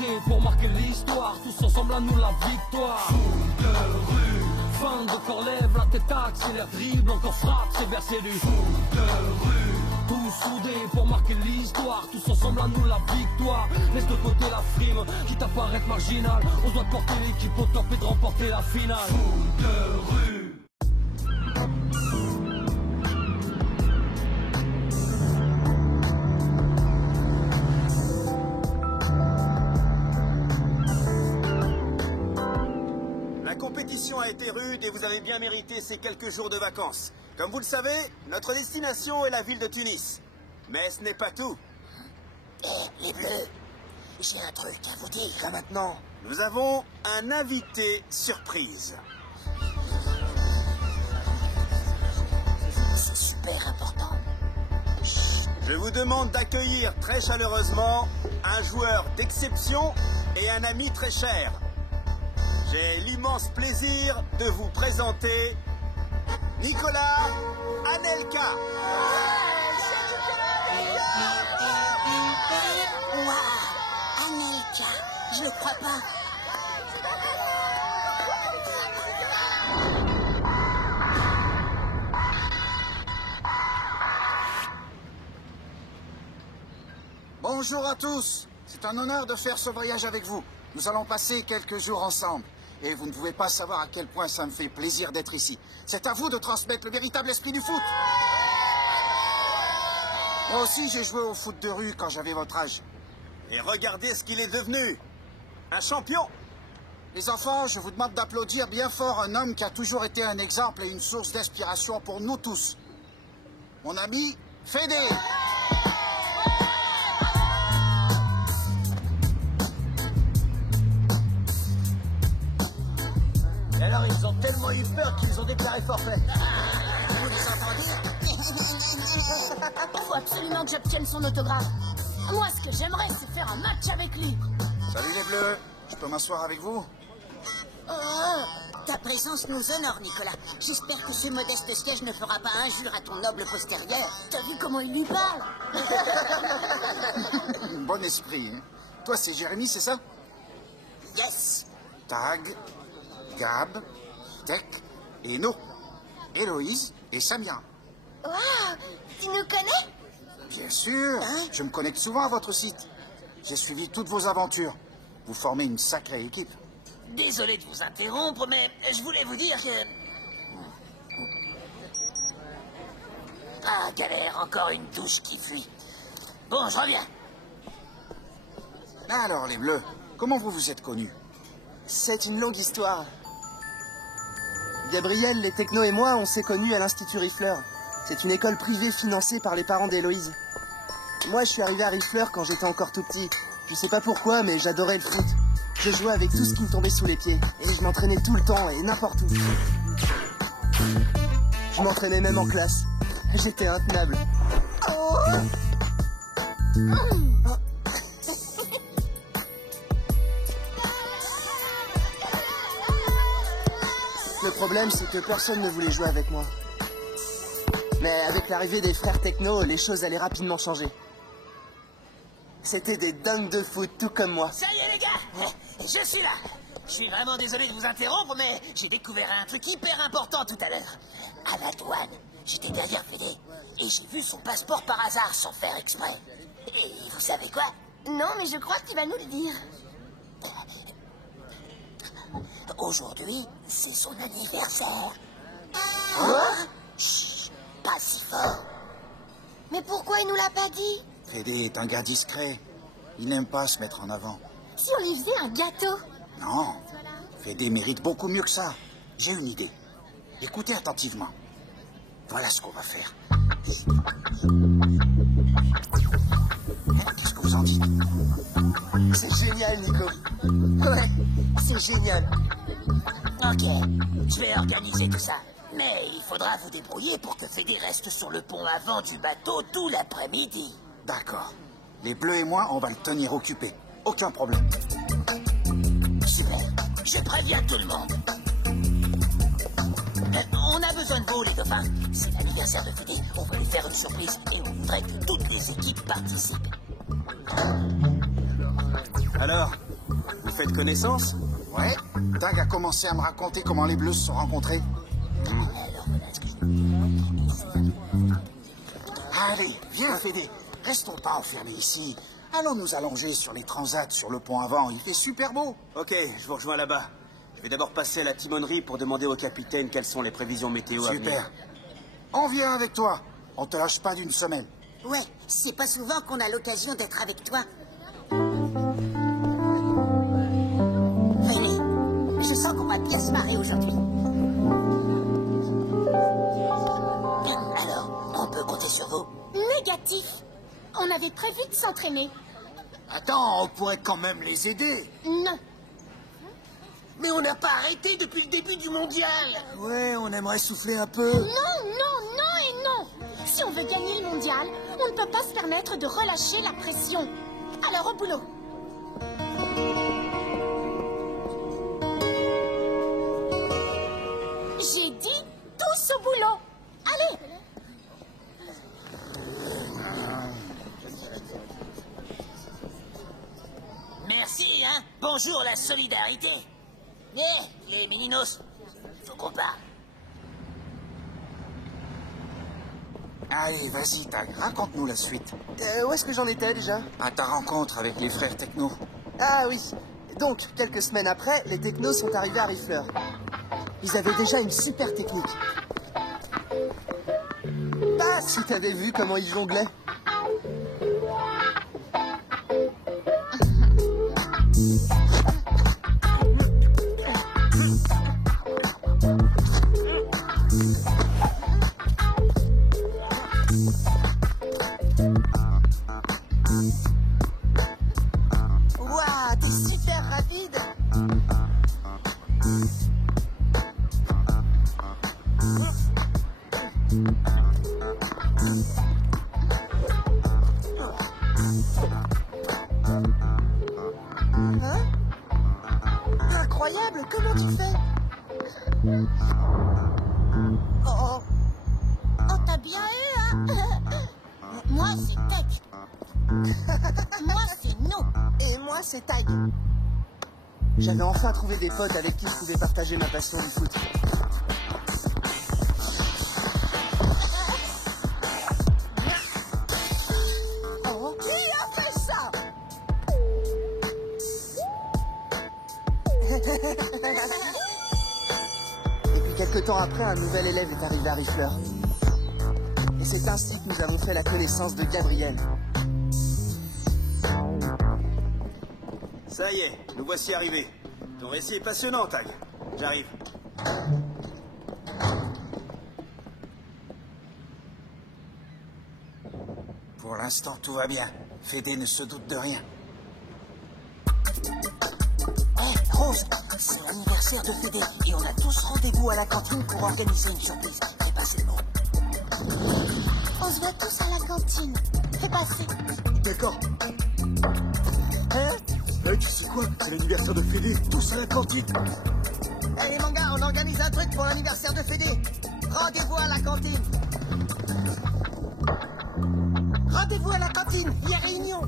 soudés pour marquer l'histoire, tous ensemble à nous la victoire. Foule de rue, fin de corps lève la tête, accélère, dribble, encore frappe, c'est versé du foule de rue. Tous soudés pour marquer l'histoire, tous ensemble à nous la victoire. Laisse de côté la frime, quitte à paraître marginal. On doit porter l'équipe au top et de remporter la finale. Foule de rue. La compétition a été rude et vous avez bien mérité ces quelques jours de vacances. Comme vous le savez, notre destination est la ville de Tunis. Mais ce n'est pas tout. Eh, les Bleus, j'ai un truc à vous dire là maintenant. Nous avons un invité surprise. C'est super important. Je vous demande d'accueillir très chaleureusement un joueur d'exception et un ami très cher. J'ai l'immense plaisir de vous présenter Nicolas Anelka. Waouh, Anelka, je le crois pas. Bonjour à tous. C'est un honneur de faire ce voyage avec vous. Nous allons passer quelques jours ensemble. Et vous ne pouvez pas savoir à quel point ça me fait plaisir d'être ici. C'est à vous de transmettre le véritable esprit du foot. Moi aussi, j'ai joué au foot de rue quand j'avais votre âge. Et regardez ce qu'il est devenu. Un champion. Les enfants, je vous demande d'applaudir bien fort un homme qui a toujours été un exemple et une source d'inspiration pour nous tous. Mon ami Fédé. Et alors, ils ont tellement eu peur qu'ils ont déclaré forfait. Vous les entendez? Faut absolument que j'obtienne son autographe. Moi, ce que j'aimerais, c'est faire un match avec lui. Salut les Bleus. Je peux m'asseoir avec vous? Oh, ta présence nous honore, Nicolas. J'espère que ce modeste siège ne fera pas injure à ton noble postérieur. T'as vu comment il lui parle? Bon esprit, hein? Toi, c'est Jérémy, c'est ça? Yes. Tag, Gab, Tech et No. Héloïse et Samia. Wow, tu nous connais? Bien sûr, je me connecte souvent à votre site. J'ai suivi toutes vos aventures. Vous formez une sacrée équipe. Désolé de vous interrompre, mais je voulais vous dire que... Ah, galère, encore une douche qui fuit. Bon, je reviens. Alors, les Bleus, comment vous vous êtes connus? C'est une longue histoire. Gabriel, les technos et moi, on s'est connus à l'Institut Riffleur. C'est une école privée financée par les parents d'Héloïse. Moi, je suis arrivé à Riffleur quand j'étais encore tout petit. Je sais pas pourquoi, mais j'adorais le foot. Je jouais avec tout ce qui me tombait sous les pieds. Et je m'entraînais tout le temps et n'importe où. Je m'entraînais même en classe. J'étais intenable. Le problème, c'est que personne ne voulait jouer avec moi. Mais avec l'arrivée des frères techno, les choses allaient rapidement changer. C'était des dingues de foot, tout comme moi. Ça y est, les gars, je suis là. Je suis vraiment désolé de vous interrompre, mais j'ai découvert un truc hyper important tout à l'heure. À la douane, j'étais derrière Fédé et j'ai vu son passeport par hasard sans faire exprès. Et vous savez quoi? Non, mais je crois qu'il va nous le dire. Aujourd'hui, c'est son anniversaire. Hein? Chut, pas si fort. Mais pourquoi il nous l'a pas dit? Fédé est un gars discret. Il n'aime pas se mettre en avant. Si on lui faisait un gâteau? Non, Fédé mérite beaucoup mieux que ça. J'ai une idée. Écoutez attentivement. Voilà ce qu'on va faire. Qu'est-ce que vous en dites? C'est génial, Nico. Ouais, c'est génial. Ok, je vais organiser tout ça. Mais il faudra vous débrouiller pour que Fédé reste sur le pont avant du bateau tout l'après-midi. D'accord. Les Bleus et moi, on va le tenir occupé. Aucun problème. Super, je préviens tout le monde. On a besoin de vous, les dauphins. C'est l'anniversaire de Fédé. On va lui faire une surprise et on voudrait que toutes les équipes participent. Alors, vous faites connaissance? Ouais, Tag a commencé à me raconter comment les Bleus se sont rencontrés. Allez, viens, Fédé. Restons pas enfermés ici. Allons nous allonger sur les transats sur le pont avant. Il fait super beau. Ok, je vous rejoins là-bas. Je vais d'abord passer à la timonerie pour demander au capitaine quelles sont les prévisions météo à venir. Super. On vient avec toi. On te lâche pas d'une semaine. Ouais, c'est pas souvent qu'on a l'occasion d'être avec toi. Venez, je sens qu'on va bien se marrer aujourd'hui. Alors, on peut compter sur vous? Négatif. On avait prévu de s'entraîner. Attends, on pourrait quand même les aider. Non. Mais on n'a pas arrêté depuis le début du mondial. Ouais, on aimerait souffler un peu. Non, non, non et non. Si on veut gagner le mondial, on ne peut pas se permettre de relâcher la pression. Alors au boulot. J'ai dit tous au boulot. Allez. Merci, hein. Bonjour la solidarité. Mais, les meninos, faut qu'on parle. Allez, vas-y, Tag, raconte-nous la suite. Où est-ce que j'en étais déjà? À ta rencontre avec les frères Techno. Ah oui. Donc, quelques semaines après, les technos sont arrivés à Rifleur. Ils avaient déjà une super technique. Ah, si t'avais vu comment ils jonglaient. Waouh, t'es super rapide. Hein? Incroyable, comment tu fais? Oh, t'as bien eu, hein? Moi, c'est Tech. Moi, c'est No. Et moi, c'est Tag. J'avais enfin trouvé des potes avec qui je pouvais partager ma passion du foot. Oh, qui a fait ça? Et puis quelques temps après, un nouvel élève est arrivé à Rifleur. Et c'est ainsi que nous avons fait la connaissance de Gabriel. Ça y est, nous voici arrivés. Ton récit est passionnant, Tag. J'arrive. Pour l'instant, tout va bien. Fédé ne se doute de rien. Hé, Rose, c'est l'anniversaire de Fédé et on a tous rendez-vous à la cantine pour organiser une surprise. Fais passer le mot. On se voit tous à la cantine. Fais passer. D'accord. Hein? Tu sais quoi? C'est l'anniversaire de Fédé. Tous à la cantine. Allez, mon gars, on organise un truc pour l'anniversaire de Fédé. Rendez-vous à la cantine. Rendez-vous à la cantine, il y a réunion.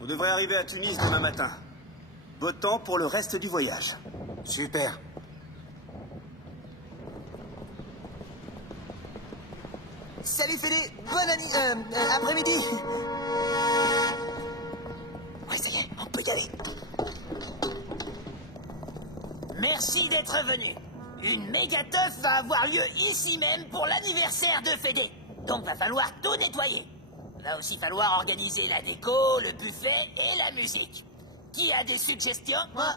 On devrait arriver à Tunis demain matin. Beau temps pour le reste du voyage. Super. Salut Fédé, bonne après-midi. Ouais, ça y est, on peut y aller. Merci d'être venu. Une méga teuf va avoir lieu ici même pour l'anniversaire de Fédé. Donc va falloir tout nettoyer. Va aussi falloir organiser la déco, le buffet et la musique. Qui a des suggestions? Ah,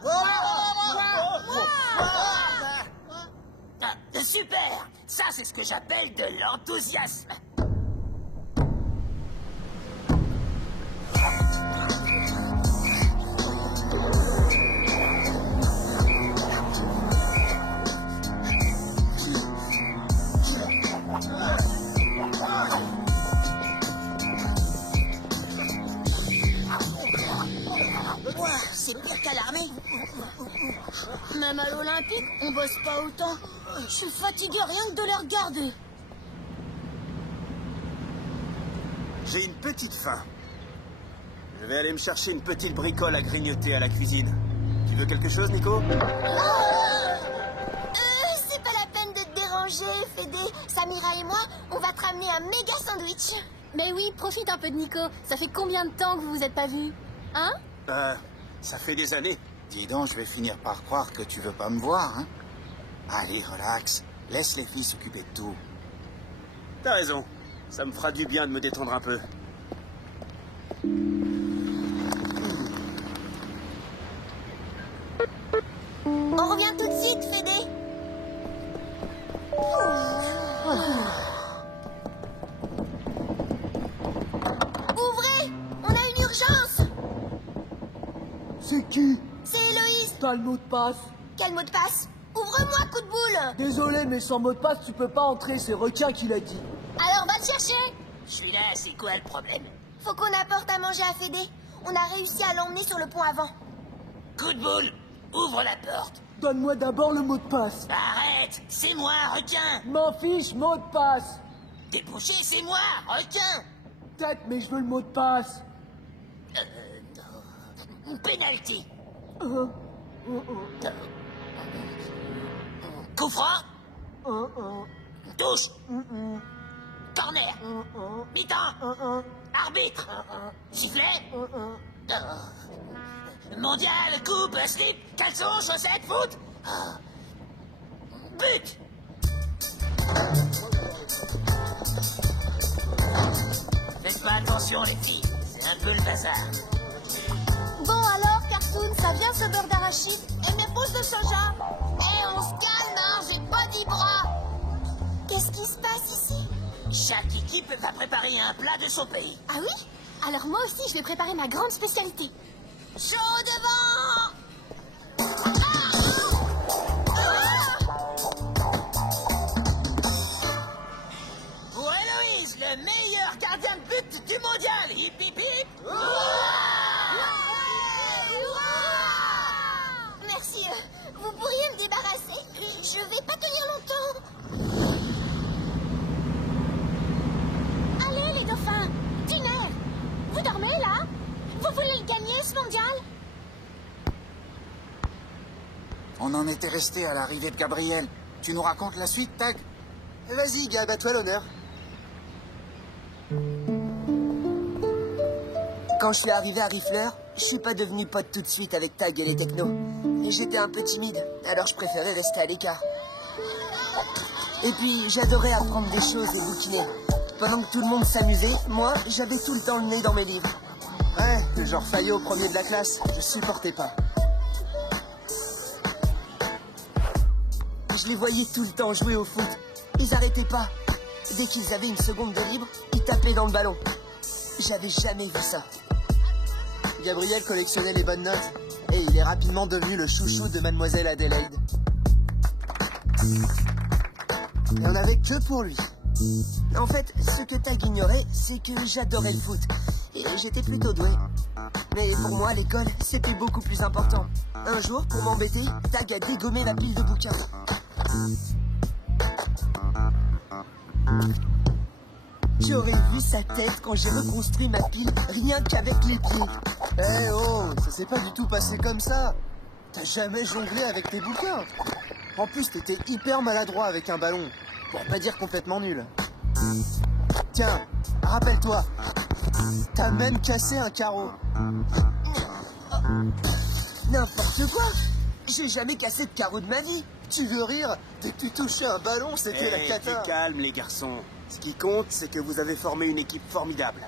super! Ça, c'est ce que j'appelle de l'enthousiasme. Ouah, c'est pire qu'à l'armée. Même à l'Olympique, on bosse pas autant. Je suis fatigué rien que de les regarder. J'ai une petite faim. Je vais aller me chercher une petite bricole à grignoter à la cuisine. Tu veux quelque chose, Nico? C'est pas la peine de te déranger, Fédé. Samira et moi, on va te ramener un méga sandwich. Mais oui, profite un peu de Nico. Ça fait combien de temps que vous vous êtes pas vus? Hein? Ça fait des années. Dis donc, je vais finir par croire que tu veux pas me voir, hein? Allez, relax. Laisse les filles s'occuper de tout. T'as raison. Ça me fera du bien de me détendre un peu. On revient tout de suite, Fédé. Ouvrez! On a une urgence! C'est qui? C'est Héloïse. T'as le mot de passe? Quel mot de passe? Ouvre-moi, coup de boule! Désolé, mais sans mot de passe, tu peux pas entrer, c'est Requin qui l'a dit. Alors va le chercher! Je suis là, c'est quoi le problème? Faut qu'on apporte à manger à Fédé. On a réussi à l'emmener sur le pont avant. Coup de boule, ouvre la porte. Donne-moi d'abord le mot de passe. Arrête, c'est moi, requin. M'en fiche, mot de passe. Débouché, c'est moi, requin. Peut-être, mais je veux le mot de passe. Penalty. Coup franc. Touche. Corner. Mi-temps. Arbitre. Sifflet. Mondial, coupe, slip, caleçon, chaussettes, foot. But. Faites pas attention, les filles. C'est un peu le bazar. Bon alors, Cartoon, ça vient ce beurre d'arachide et mes pousses de soja. On se calme, hein, j'ai pas 10 bras. Qu'est-ce qui se passe ici? Chaque équipe va préparer un plat de son pays. Ah oui? Alors moi aussi, je vais préparer ma grande spécialité. Chaud devant! Pour Héloïse, le meilleur gardien de but du mondial. Hip hip hip. Merci, vous pourriez me débarrasser? Je vais pas tenir longtemps. Allez les dauphins, dîner. Vous dormez là? Vous voulez le gagner ce mondial? On en était resté à l'arrivée de Gabriel. Tu nous racontes la suite, Tag? Vas-y, Gab, à toi l'honneur. Quand je suis arrivé à Rifleur, je suis pas devenu pote tout de suite avec Tag et les technos. Et j'étais un peu timide, alors je préférais rester à l'écart. Et puis, j'adorais apprendre des choses et bouquiner. Pendant que tout le monde s'amusait, moi, j'avais tout le temps le nez dans mes livres. Ouais, le genre Fayot, premier de la classe, je supportais pas. Je les voyais tout le temps jouer au foot. Ils arrêtaient pas. Dès qu'ils avaient une seconde de libre, ils tapaient dans le ballon. J'avais jamais vu ça. Gabriel collectionnait les bonnes notes et il est rapidement devenu le chouchou de Mademoiselle Adélaïde. Et on avait que pour lui. En fait, ce que Tag ignorait, c'est que j'adorais le foot. Et j'étais plutôt doué. Mais pour moi, l'école, c'était beaucoup plus important. Un jour, pour m'embêter, Tag a dégommé la pile de bouquins. Tu aurais vu sa tête quand j'ai reconstruit ma pile, rien qu'avec les pieds. Eh oh, ça s'est pas du tout passé comme ça. T'as jamais jonglé avec tes bouquins. En plus, t'étais hyper maladroit avec un ballon, pour pas dire complètement nul. Tiens, rappelle-toi, t'as même cassé un carreau. N'importe quoi. J'ai jamais cassé de carreau de ma vie. Tu veux rire? Dès que tu touchais un ballon, c'était la cata. Du calme, les garçons. Ce qui compte, c'est que vous avez formé une équipe formidable.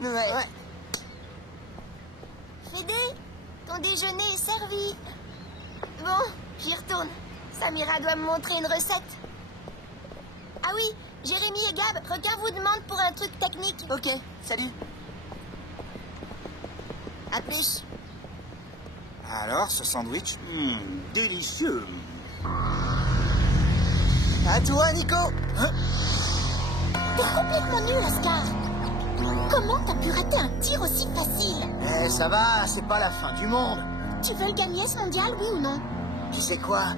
Ouais. Fédé, ton déjeuner est servi. Bon, j'y retourne. Samira doit me montrer une recette. Ah oui, Jérémy et Gab, Requin vous demande pour un truc technique. Ok, salut. À plus. Alors, ce sandwich? Délicieux. À toi, Nico. T'es complètement nul, Oscar. Comment t'as pu rater un tir aussi facile? Eh, ça va, c'est pas la fin du monde. Tu veux le gagner ce mondial, oui ou non? Tu sais quoi?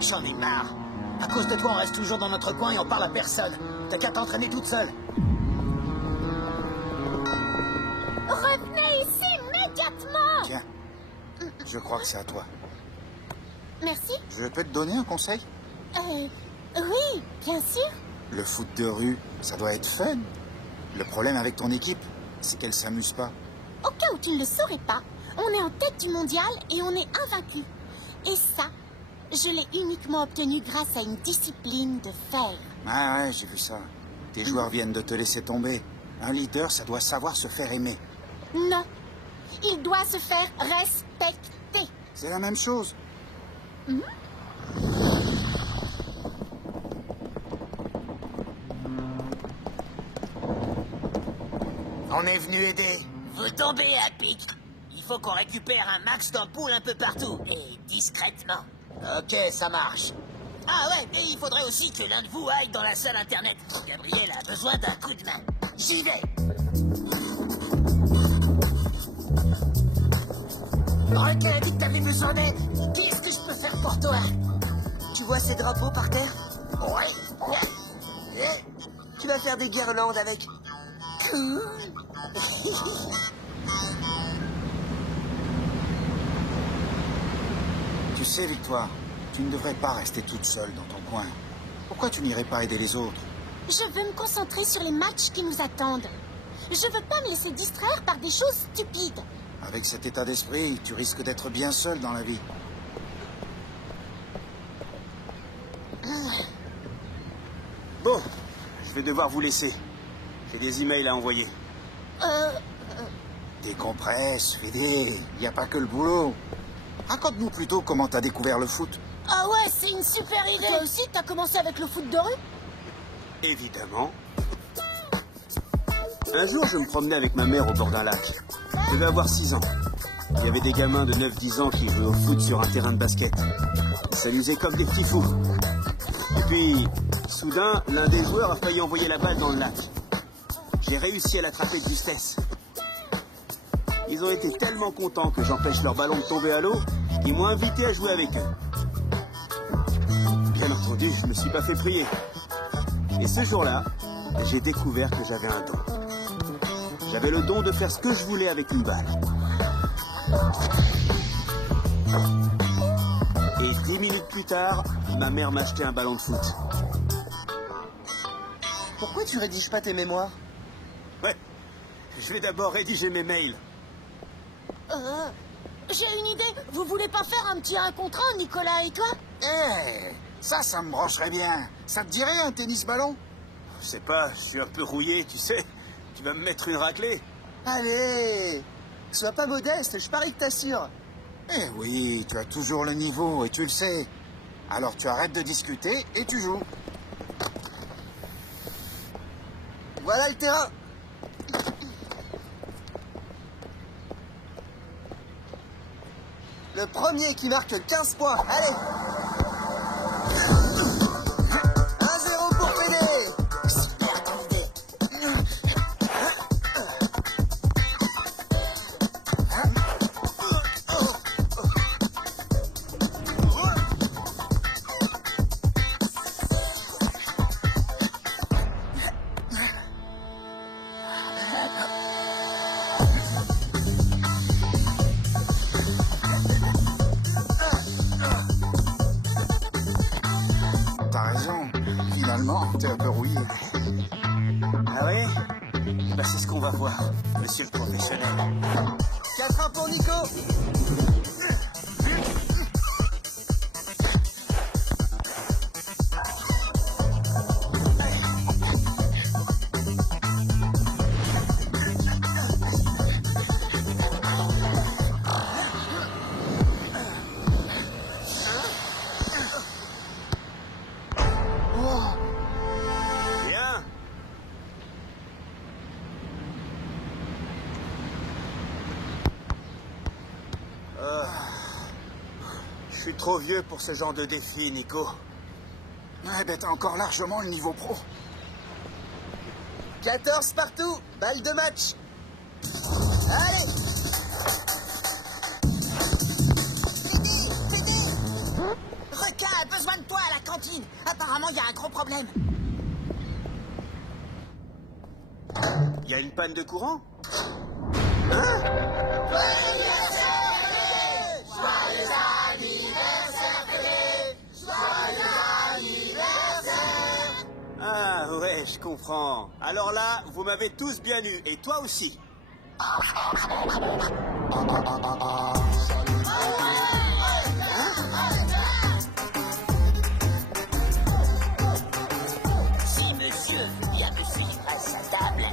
J'en ai marre. À cause de toi, on reste toujours dans notre coin et on parle à personne. T'as qu'à t'entraîner toute seule. Je crois que c'est à toi. Merci. Je peux te donner un conseil? Oui, bien sûr. Le foot de rue, ça doit être fun. Le problème avec ton équipe, c'est qu'elle s'amuse pas. Au cas où tu ne le saurais pas, on est en tête du mondial et on est invaincu. Et ça, je l'ai uniquement obtenu grâce à une discipline de fer. Ah ouais, j'ai vu ça. Tes joueurs viennent de te laisser tomber. Un leader, ça doit savoir se faire aimer. Non, il doit se faire respecter. C'est la même chose. On est venu aider. Vous tombez à pic. Il faut qu'on récupère un max d'ampoules un peu partout. Et discrètement. Ok, ça marche. Ah ouais, mais il faudrait aussi que l'un de vous aille dans la salle internet. Gabriel a besoin d'un coup de main. J'y vais. Requin a dit que t'avais besoin d'aide. Qu'est-ce que je peux faire pour toi? Tu vois ces drapeaux par terre? Ouais. Tu vas faire des guirlandes avec. Cool. Tu sais, Victoire, tu ne devrais pas rester toute seule dans ton coin. Pourquoi tu n'irais pas aider les autres? Je veux me concentrer sur les matchs qui nous attendent. Je veux pas me laisser distraire par des choses stupides. Avec cet état d'esprit, tu risques d'être bien seul dans la vie. Bon, je vais devoir vous laisser. J'ai des emails à envoyer. Décompresse, Fédé. Il n'y a pas que le boulot. Raconte-nous plutôt comment t'as découvert le foot. Ah ouais, c'est une super idée. Toi aussi, t'as commencé avec le foot de rue? Évidemment. Un jour, je me promenais avec ma mère au bord d'un lac. Je devais avoir 6 ans. Il y avait des gamins de 9-10 ans qui jouaient au foot sur un terrain de basket. Ils s'amusaient comme des petits fous. Et puis, soudain, l'un des joueurs a failli envoyer la balle dans le lac. J'ai réussi à l'attraper de justesse. Ils ont été tellement contents que j'empêche leur ballon de tomber à l'eau qu'ils m'ont invité à jouer avec eux. Bien entendu, je ne me suis pas fait prier. Et ce jour-là, j'ai découvert que j'avais un don. J'avais le don de faire ce que je voulais avec une balle. Et 10 minutes plus tard, ma mère m'a acheté un ballon de foot. Pourquoi tu rédiges pas tes mémoires? Ouais, je vais d'abord rédiger mes mails. J'ai une idée. Vous voulez pas faire un petit 1 contre 1, Nicolas et toi? Ça me brancherait bien. Ça te dirait un tennis-ballon? Je sais pas, je suis un peu rouillé, tu sais. Tu vas me mettre une raclée. Allez, sois pas modeste, je parie que t'assures. Eh oui, tu as toujours le niveau et tu le sais. Alors tu arrêtes de discuter et tu joues. Voilà le terrain. Le premier qui marque 15 points. Allez. 1-0 pour Fédé. Super ton idée. T'as raison. Finalement, t'es un peu rouillé. Ah ouais? Bah c'est ce qu'on va voir, monsieur le professionnel. 4-1 pour Nico. Bien. Je suis trop vieux pour ce genre de défi, Nico. Ouais, ben t'as encore largement le niveau pro. 14 partout, balle de match. Allez. Requin a besoin de toi à la cantine. Apparemment, il y a un gros problème. Il y a une panne de courant? Sois comprends. Alors là, vous m'avez tous bien eu, et toi aussi. Si monsieur vient me suivre à sa table.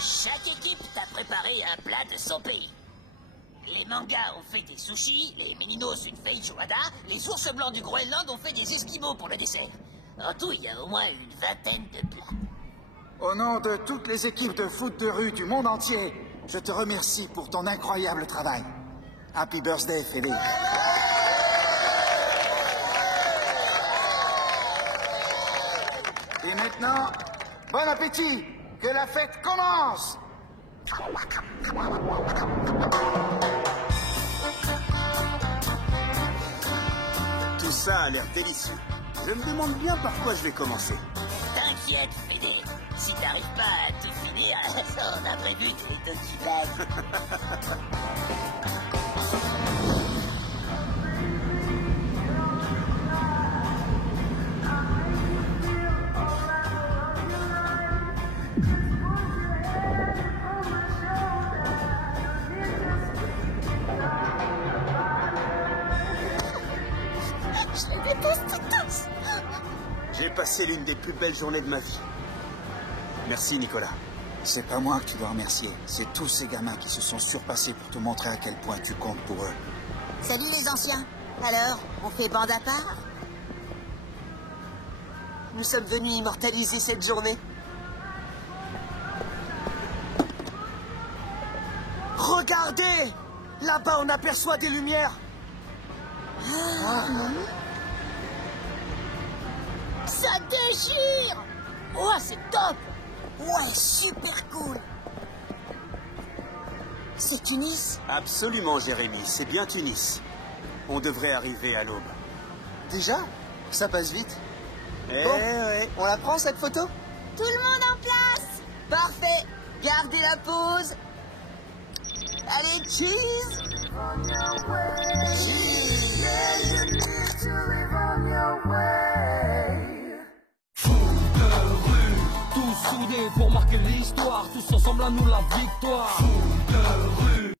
Chaque équipe t'a préparé un plat de son pays. Les mangas ont fait des sushis, les Méninos une feijoada, les ours blancs du Groenland ont fait des esquimaux pour le dessert. En tout, il y a au moins une vingtaine de plats. Au nom de toutes les équipes de foot de rue du monde entier, je te remercie pour ton incroyable travail. Happy birthday, Félix. Et maintenant, bon appétit! Que la fête commence! Tout ça a l'air délicieux. Je me demande bien par quoi je vais commencer. T'inquiète, Fédé. Si t'arrives pas à tout finir, on a prévu des documents. Je les déteste tous. J'ai passé l'une des plus belles journées de ma vie. Merci, Nicolas. C'est pas moi que tu dois remercier. C'est tous ces gamins qui se sont surpassés pour te montrer à quel point tu comptes pour eux. Salut les anciens. Alors, on fait bande à part? Nous sommes venus immortaliser cette journée. Regardez! Là-bas, on aperçoit des lumières. Ça déchire. Oh, c'est top! Ouais, super cool. C'est Tunis? Absolument, Jérémy. C'est bien Tunis. On devrait arriver à l'aube. Déjà? Ça passe vite. Eh Bon. ouais. On la prend, cette photo? Tout le monde en place. Parfait. Gardez la pause. Allez, cheese! Tous soudés pour marquer l'histoire, tous ensemble à nous la victoire.